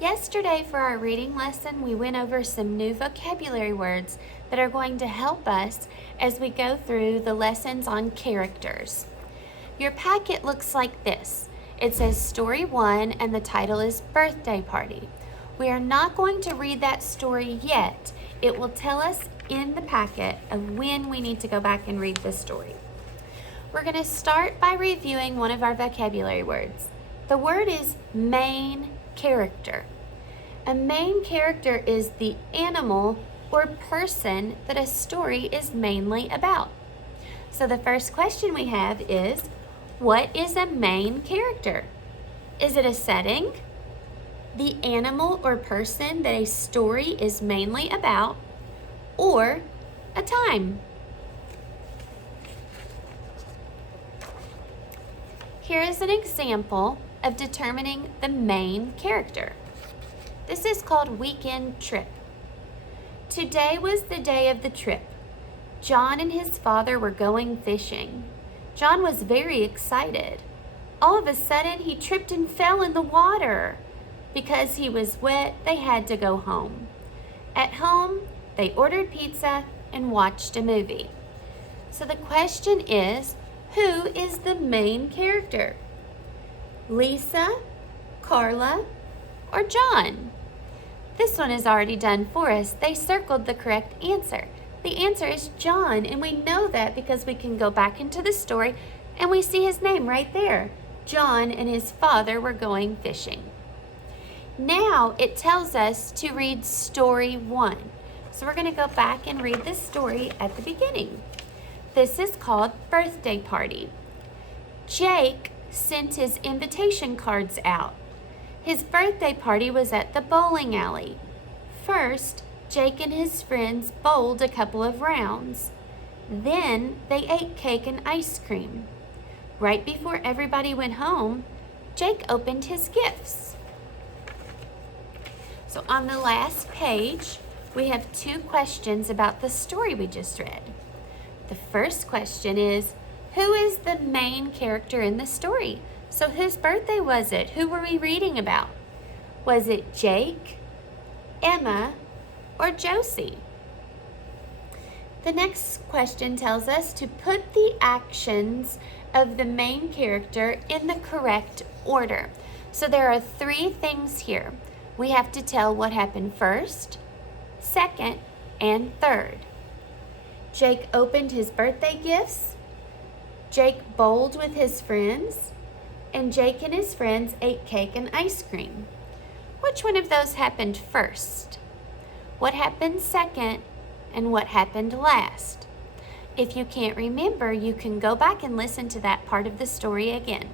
Yesterday for our reading lesson, we went over some new vocabulary words that are going to help us as we go through the lessons on characters. Your packet looks like this. It says Story 1 and the title is Birthday Party. We are not going to read that story yet. It will tell us in the packet of when we need to go back and read the story. We're going to start by reviewing one of our vocabulary words. The word is main character. A main character is the animal or person that a story is mainly about. So the first question we have is, what is a main character? Is it a setting, the animal or person that a story is mainly about, or a time? Here is an example of determining the main character. This is called weekend trip. Today was the day of the trip. John and his father were going fishing. John was very excited. All of a sudden, he tripped and fell in the water. Because he was wet, they had to go home. At home, they ordered pizza and watched a movie. So the question is, who is the main character? Lisa, Carla, or John? This one is already done for us. They circled the correct answer. The answer is John, and we know that because we can go back into the story and we see his name right there. John and his father were going fishing. Now it tells us to read story 1. So we're going to go back and read this story at the beginning. This is called Birthday Party. Jake sent his invitation cards out. His birthday party was at the bowling alley. First, Jake and his friends bowled a couple of rounds. Then they ate cake and ice cream. Right before everybody went home, Jake opened his gifts. So on the last page, we have 2 questions about the story we just read. The first question is, who is the main character in the story? So whose birthday was it? Who were we reading about? Was it Jake, Emma, or Josie? The next question tells us to put the actions of the main character in the correct order. So there are 3 things here. We have to tell what happened first, second, and third. Jake opened his birthday gifts. Jake bowled with his friends. And Jake and his friends ate cake and ice cream. Which one of those happened first? What happened second? And what happened last? If you can't remember, you can go back and listen to that part of the story again.